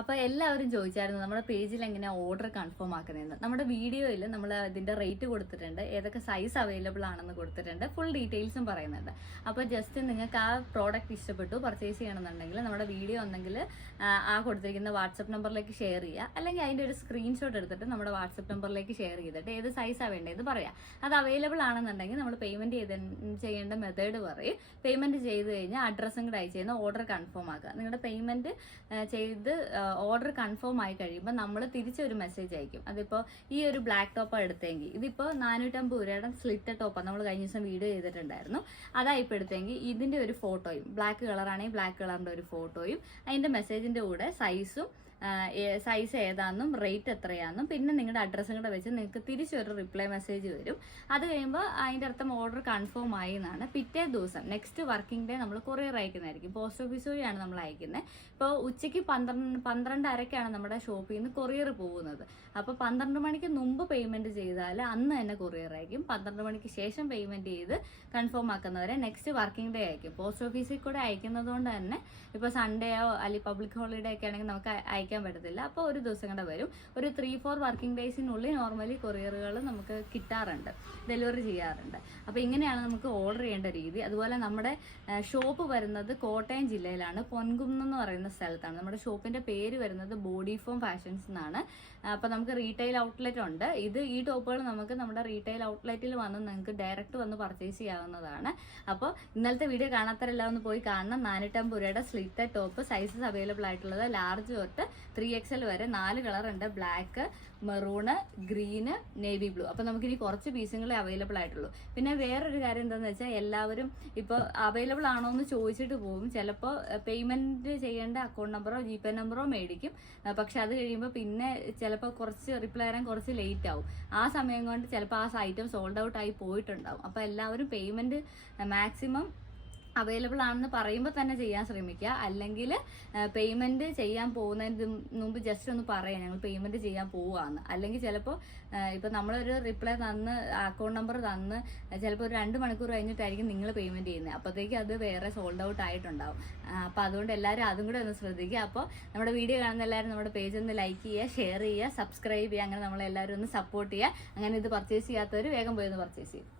അപ്പോൾ എല്ലാവരും ചോദിച്ചായിരുന്നു നമ്മുടെ പേജിൽ എങ്ങനെയാണ് ഓർഡർ കൺഫേം ആക്കുന്നതെന്ന്. നമ്മുടെ വീഡിയോയിൽ നമ്മൾ ഇതിൻ്റെ റേറ്റ് കൊടുത്തിട്ടുണ്ട്, ഏതൊക്കെ സൈസ് അവൈലബിൾ ആണെന്ന് കൊടുത്തിട്ടുണ്ട്, ഫുൾ ഡീറ്റെയിൽസും പറയുന്നുണ്ട്. അപ്പോൾ ജസ്റ്റ് നിങ്ങൾക്ക് ആ പ്രോഡക്റ്റ് ഇഷ്ടപ്പെട്ടു പർച്ചേസ് ചെയ്യണമെന്നുണ്ടെങ്കിൽ നമ്മുടെ വീഡിയോ ഒന്നെങ്കിൽ ആ കൊടുത്തിരിക്കുന്ന വാട്സപ്പ് നമ്പറിലേക്ക് ഷെയർ ചെയ്യുക, അല്ലെങ്കിൽ അതിൻ്റെ ഒരു സ്ക്രീൻഷോട്ട് എടുത്തിട്ട് നമ്മുടെ വാട്സപ്പ് നമ്പറിലേക്ക് ഷെയർ ചെയ്തിട്ട് ഏത് സൈസാണ് വേണ്ടത് പറയാം. അത് അവൈലബിൾ ആണെന്നുണ്ടെങ്കിൽ നമ്മൾ പേയ്മെൻറ്റ് ചെയ്യേണ്ട മെത്തേഡ് പറയും. പേയ്മെൻറ്റ് ചെയ്ത് കഴിഞ്ഞാൽ അഡ്രസ്സും കൂടെ അയച്ചു കഴിഞ്ഞാൽ ഓർഡർ കൺഫേം ആക്കുക. നിങ്ങളുടെ പേയ്മെൻറ്റ് ചെയ്ത് ഓർഡർ കൺഫേം ആയി കഴിയുമ്പോൾ നമ്മൾ തിരിച്ചൊരു മെസ്സേജ് അയക്കും. അതിപ്പോൾ ഈ ഒരു ബ്ലാക്ക് ടോപ്പാണ് എടുത്തെങ്കിൽ, ഇതിപ്പോൾ 450 രൂപയുടെ സ്ലിറ്റ് ടോപ്പാണ് നമ്മൾ കഴിഞ്ഞ ദിവസം വീഡിയോ ചെയ്തിട്ടുണ്ടായിരുന്നു. അതായി ഇപ്പോൾ എടുത്തെങ്കിൽ ഇതിൻ്റെ ഒരു ഫോട്ടോയും, ബ്ലാക്ക് കളറാണെങ്കിൽ ബ്ലാക്ക് കളറിൻ്റെ ഒരു ഫോട്ടോയും അതിൻ്റെ മെസ്സേജിൻ്റെ കൂടെ സൈസ് ഏതാണെന്നും റേറ്റ് എത്രയാണെന്നും പിന്നെ നിങ്ങളുടെ അഡ്രസ്സും കൂടെ വെച്ച് നിങ്ങൾക്ക് തിരിച്ചൊരു റിപ്ലൈ മെസ്സേജ് വരും. അത് കഴിയുമ്പോൾ അതിൻ്റെ അർത്ഥം ഓർഡർ കൺഫേം ആയി എന്നാണ്. പിറ്റേ ദിവസം നെക്സ്റ്റ് വർക്കിംഗ് ഡേ നമ്മൾ കൊറിയർ അയക്കുന്നതായിരിക്കും. പോസ്റ്റ് ഓഫീസ് വഴിയാണ് നമ്മൾ അയക്കുന്നത്. ഇപ്പോൾ ഉച്ചയ്ക്ക് 12:30-ക്കാണ് നമ്മുടെ ഷോപ്പിൽ നിന്ന് കൊറിയർ പോകുന്നത്. അപ്പോൾ 12 മണിക്ക് മുമ്പ് പേയ്മെൻറ്റ് ചെയ്താൽ അന്ന് തന്നെ കൊറിയർ അയക്കും. 12 മണിക്ക് ശേഷം പേയ്മെൻറ്റ് ചെയ്ത് കൺഫേം ആക്കുന്നവരെ നെക്സ്റ്റ് വർക്കിംഗ് ഡേ അയക്കും. പോസ്റ്റ് ഓഫീസിൽ കൂടെ അയക്കുന്നത് കൊണ്ട് തന്നെ ഇപ്പോൾ സൺഡേയോ അല്ലെങ്കിൽ പബ്ലിക് ഹോളിഡേ ഒക്കെ ആണെങ്കിൽ നമുക്ക് അയക്കാൻ പറ്റത്തില്ല. അപ്പോൾ ഒരു ദിവസം കൂടെ വരും. ഒരു 3-4 വർക്കിംഗ് ഡേയ്സിനുള്ളിൽ നോർമലി കൊറിയറുകൾ നമുക്ക് കിട്ടാറുണ്ട്, ഡെലിവറി ചെയ്യാറുണ്ട്. അപ്പോൾ ഇങ്ങനെയാണ് നമുക്ക് ഓർഡർ ചെയ്യേണ്ട രീതി. അതുപോലെ നമ്മുടെ ഷോപ്പ് വരുന്നത് കോട്ടയം ജില്ലയിലാണ്, പൊൻകുന്നം എന്ന് പറയുന്ന സ്ഥലത്താണ്. നമ്മുടെ ഷോപ്പിൻ്റെ പേര് വരുന്നത് ബോഡി ഫോം ഫാഷൻസ് എന്നാണ്. അപ്പോൾ നമുക്ക് റീറ്റെയിൽ ഔട്ട്ലെറ്റ് ഉണ്ട്. ഈ ടോപ്പുകൾ നമുക്ക് നമ്മുടെ റീറ്റെയിൽ ഔട്ട്ലെറ്റിൽ വന്ന് നിങ്ങൾക്ക് ഡയറക്റ്റ് വന്ന് പർച്ചേസ് ചെയ്യാവുന്നതാണ്. അപ്പോൾ ഇന്നലത്തെ വീഡിയോ കാണാത്തവരെല്ലാം ഒന്ന് പോയി കാണണം. 450 രൂപയുടെ സ്ലിറ്റഡ് ടോപ്പ്, സൈസസ് അവൈലബിൾ ആയിട്ടുള്ളത് ലാർജ് തൊട്ട് 3XL വരെ 4 കളറുണ്ട്. Black, maroon, green, navy blue. അപ്പോൾ നമുക്കിനി കുറച്ച് പീസുകളെ അവൈലബിൾ ആയിട്ടുള്ളൂ. പിന്നെ വേറൊരു കാര്യം എന്താണെന്ന് വെച്ചാൽ എല്ലാവരും ഇപ്പോൾ അവൈലബിൾ ആണോ എന്ന് ചോദിച്ചിട്ട് പോകും. ചിലപ്പോൾ പേയ്മെൻറ്റ് ചെയ്യേണ്ട അക്കൗണ്ട് നമ്പറോ GPay നമ്പറോ മേടിക്കും. പക്ഷെ അത് കഴിയുമ്പോൾ പിന്നെ ചിലപ്പോൾ കുറച്ച് റിപ്ലൈ തരാൻ കുറച്ച് ലേറ്റ് ആവും. ആ സമയം കൊണ്ട് ചിലപ്പോൾ ആ ഐറ്റം സോൾഡ് ഔട്ട് ആയി പോയിട്ടുണ്ടാവും. അപ്പോൾ എല്ലാവരും പേയ്മെൻറ്റ് മാക്സിമം അവൈലബിൾ ആണെന്ന് പറയുമ്പോൾ തന്നെ ചെയ്യാൻ ശ്രമിക്കുക. അല്ലെങ്കിൽ പേയ്മെൻറ്റ് ചെയ്യാൻ പോകുന്നതിന് മുമ്പ് ജസ്റ്റ് ഒന്ന് പറയാം, ഞങ്ങൾ പേയ്മെൻറ്റ് ചെയ്യാൻ പോവുകയെന്ന്. അല്ലെങ്കിൽ ചിലപ്പോൾ ഇപ്പോൾ നമ്മളൊരു റിപ്ലൈ തന്ന് അക്കൗണ്ട് നമ്പർ തന്ന് ചിലപ്പോൾ ഒരു 2 മണിക്കൂർ കഴിഞ്ഞിട്ടായിരിക്കും നിങ്ങൾ പേയ്മെൻറ്റ് ചെയ്യുന്നത്. അപ്പോഴത്തേക്ക് അത് വേറെ സോൾഡ് ഔട്ട് ആയിട്ടുണ്ടാവും. അപ്പോൾ അതുകൊണ്ട് എല്ലാവരും അതും കൂടെ ഒന്ന് ശ്രദ്ധിക്കുക. അപ്പോൾ നമ്മുടെ വീഡിയോ കാണുന്ന എല്ലാവരും നമ്മുടെ പേജ് ഒന്ന് ലൈക്ക് ചെയ്യുക, ഷെയർ ചെയ്യുക, സബ്സ്ക്രൈബ് ചെയ്യുക. അങ്ങനെ നമ്മളെല്ലാവരും ഒന്ന് സപ്പോർട്ട് ചെയ്യുക. അങ്ങനെ ഇത് പർച്ചേസ് ചെയ്യാത്തവർ വേഗം പോയി ഒന്ന് പർച്ചേസ് ചെയ്യും.